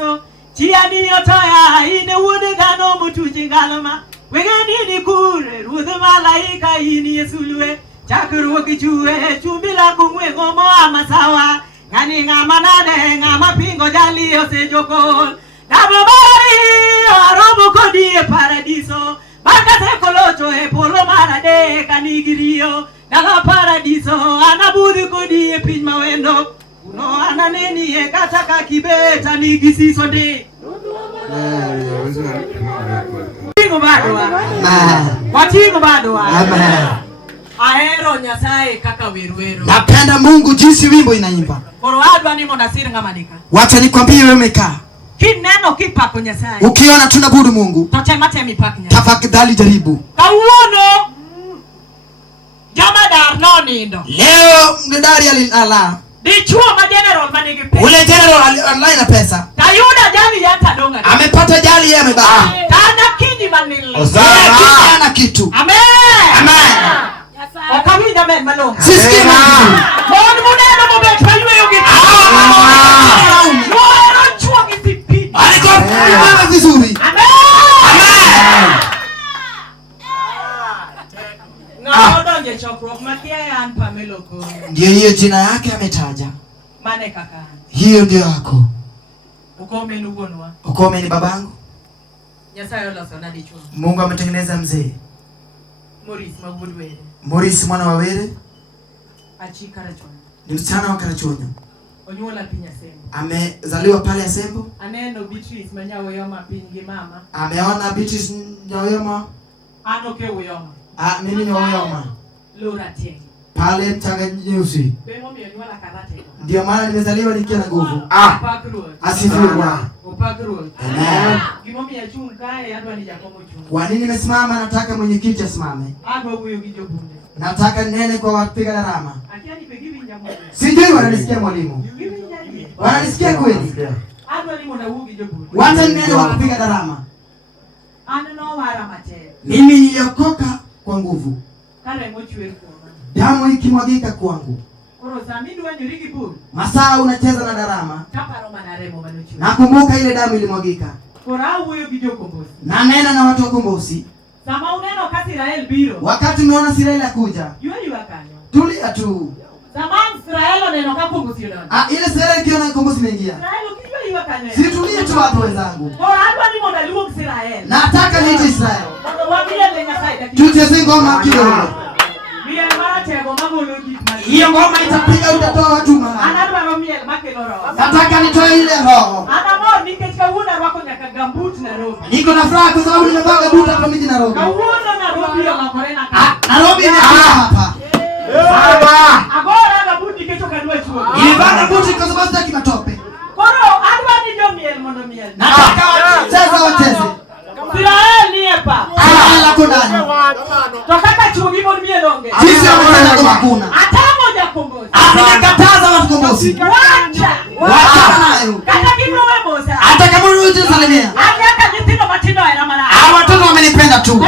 paradiso. Chiani otoya ine wude gano mutu jingalama. Wegani ni kure rude malaika ini yesulwe. Chakuru kichue chumbila kumwe ngomo amasawa. Ngani ngamanane ngamapingo jali osejoko. Dabobari arobo kodi paradiso. Bakate kolocho e polo marade kanigirio. Dala paradiso anabudi kodi pin mawendo. Uno ananeni e kataka kibeta nigisiso de. Tingo badwa. Watingo badwa. Amen. Aero nyasaye kaka weruweru. Napenda Mungu jinsi wimbo inaimba. Koro adwa ni monasiri ngamanika. Wacha nikwambie wewe umekaa. Kineno kipako nyasaye. Ukiona tunabudu Mungu, Totemate mipaki nyasaye. tafadhali jaribu. Kawuono. Jamadar no nindo. Leo mdadari alilala. Dichuo ma general manigi pesa. Ule general online na pesa. Tayuda jali yata donga. Amepata jali yeye amebaki. Tana kini manili. Osana kitu. Amen. Amen. Okawinda men malonga. Sisi kama Mungu muneno mubetwa ywe yogi. Wao chuo kitipi. alikuwa vizuri. Amen. Ngaodonje chokrok matia yan pameloko. Ndio hiyo jina yake ametaja. Mane kaka. Hiyo ndio yako. Ukome nugonwa. Ukome ni babangu. Nyasaye la sana dichuo. Mungu ametengeneza mzee. Morris Mabudwele. Morris mwana wa Were. Achika rachona. Ni msichana wa Karachuonyo. Onyola pinya sembo. Amezaliwa pale Asembo. Aneno Beatrice manyawo yoma pingi mama. Ameona Beatrice Nyaoyoma. Anoke uyoma. Mimi ni Oyoma. Lora tengi. Pale Mchanga Nyeusi. Bemo mionyola karate. Ndio maana nimezaliwa nikiwa na nguvu. Pakruo. Asifiwe Bwana. Upakruo. Amen. Gimomi ya chungae adwa ni jakomo chunga. Kwa nini nimesimama? Nataka mwenyekiti asimame. Adwa huyo gijobunde. Nataka nene kwa wapiga darama. Akiani pegiwi nyamoja. Sijui wananisikia mwalimu. Giwi nyadi. Wananisikia kweli? Adwa ni mwana huyo gijobunde. Wacha nene wa kupiga darama. Ano wara mate. Mimi niliokoka kwa nguvu. Kare mochwe kwa. Damu ikimwagika kwangu. Koro zamini wa nyurigi buru. Masaa unacheza na darama. Kaparo manaremo manuchwe. Nakumbuka ile damu ilimwagika. Kora huyo gijokombosi. Na nena na watu wa Kombosi. Sama uneno kasi Israel biro. Wakati umeona Israeli akuja. Yue kanyo. Tulia tu. Sama Israel neno kakombosi yona. Ile Israeli kiona Kombosi imeingia. Israel ukijua yue kanyo. Si tulie tu watu wenzangu. Kora adwa ni moda luo Israel. Nataka niite Israeli. Wabile lenga saida. Tucheze ngoma kidogo. Miel mara tego magolo gitmani. Hiyo ngoma itapiga utatoa watu mahali. Anadwa miel makeloro. Nataka nitoe ile roho. Anamo nikechika una wako nyaka gambut na roho. Niko na furaha kwa sababu nimevaa gabuta hapa miji Nairobi. Kauona na roho ya makorena. Nairobi ni hapa. Baba. Agora gambut nikechoka ndio chuo. Nilivaa gabuti kwa sababu sitaki matope. Koro adwa ni jo miel mondo miel. Nataka wacheze. Israel ni hapa. Ala kodani. Tokaka chugi mon mielonge. Sisi wanataka kwa hakuna. Atamo ja kombosi. Asikataza watu Kombosi. Wacha nayo. Kata kimwe mosa. Hata kama unataka salimia. Aka nyitino matindo era mara. Watoto wamenipenda tu.